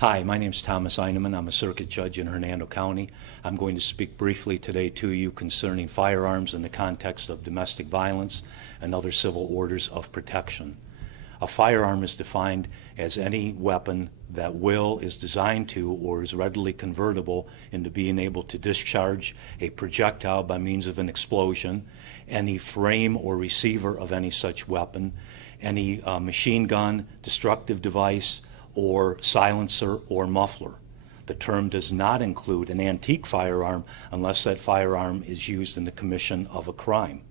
Hi, my name is Thomas Eineman. I'm a circuit judge in Hernando County. I'm going to speak briefly today to you concerning firearms in the context of domestic violence and other civil orders of protection. A firearm is defined as any weapon that is designed to or is readily convertible into being able to discharge a projectile by means of an explosion, any frame or receiver of any such weapon, any machine gun, destructive device, or silencer or muffler. The term does not include an antique firearm unless that firearm is used in the commission of a crime.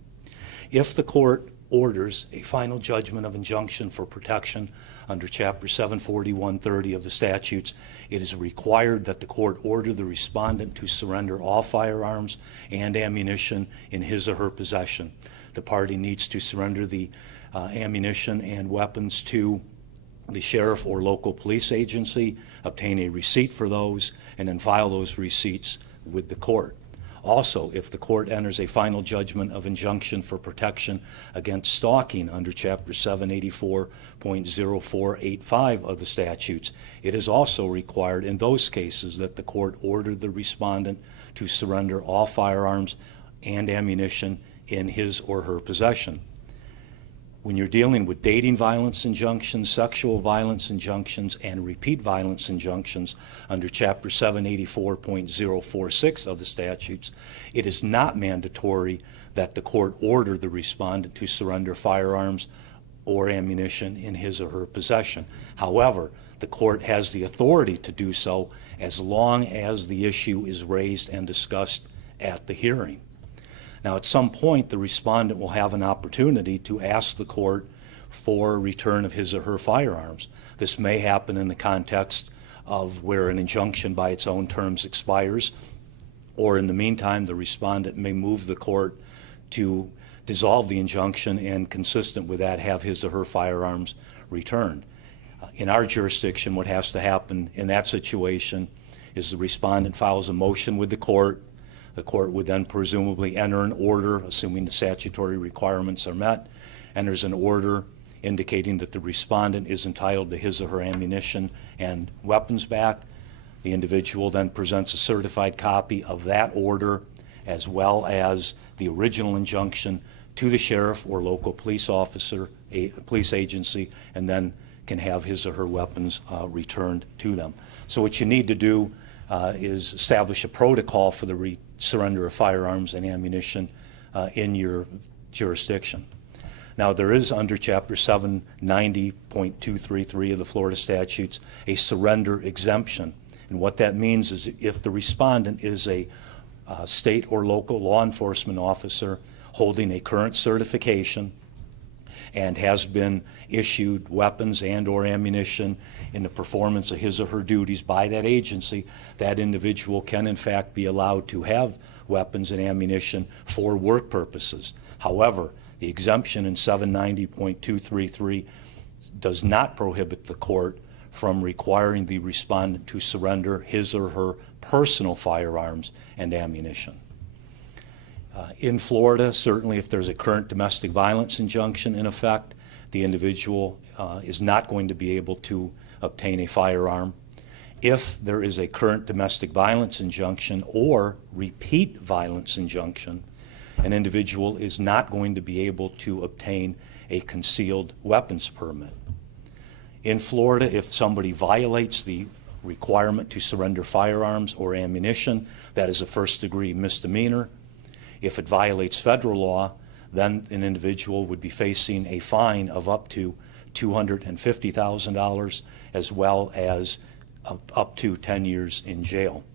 If the court orders a final judgment of injunction for protection under Chapter 741.30 of the statutes, it is required that the court order the respondent to surrender all firearms and ammunition in his or her possession. The party needs to surrender the ammunition and weapons to the sheriff or local police agency, obtain a receipt for those, and then file those receipts with the court. Also, if the court enters a final judgment of injunction for protection against stalking under Chapter 784.0485 of the statutes, it is also required in those cases that the court order the respondent to surrender all firearms and ammunition in his or her possession. When you're dealing with dating violence injunctions, sexual violence injunctions, and repeat violence injunctions under Chapter 784.046 of the statutes, it is not mandatory that the court order the respondent to surrender firearms or ammunition in his or her possession. However, the court has the authority to do so as long as the issue is raised and discussed at the hearing. Now, at some point, the respondent will have an opportunity to ask the court for return of his or her firearms. This may happen in the context of where an injunction by its own terms expires, or in the meantime, the respondent may move the court to dissolve the injunction and, consistent with that, have his or her firearms returned. In our jurisdiction, what has to happen in that situation is the respondent files a motion with the court. The court would then presumably enter an order, assuming the statutory requirements are met, enters an order indicating that the respondent is entitled to his or her ammunition and weapons back. The individual then presents a certified copy of that order as well as the original injunction to the sheriff or local police officer, a police agency, and then can have his or her weapons returned to them. So what you need to do is establish a protocol for the surrender of firearms and ammunition in your jurisdiction. Now, there is under Chapter 790.233 of the Florida statutes a surrender exemption. And what that means is if the respondent is a state or local law enforcement officer holding a current certification and has been issued weapons and or ammunition in the performance of his or her duties by that agency, that individual can in fact be allowed to have weapons and ammunition for work purposes. However, the exemption in 790.233 does not prohibit the court from requiring the respondent to surrender his or her personal firearms and ammunition. In Florida, certainly if there's a current domestic violence injunction in effect, the individual is not going to be able to obtain a firearm. If there is a current domestic violence injunction or repeat violence injunction, an individual is not going to be able to obtain a concealed weapons permit. In Florida, if somebody violates the requirement to surrender firearms or ammunition, that is a first-degree misdemeanor. If it violates federal law, then an individual would be facing a fine of up to $250,000 as well as up to 10 years in jail.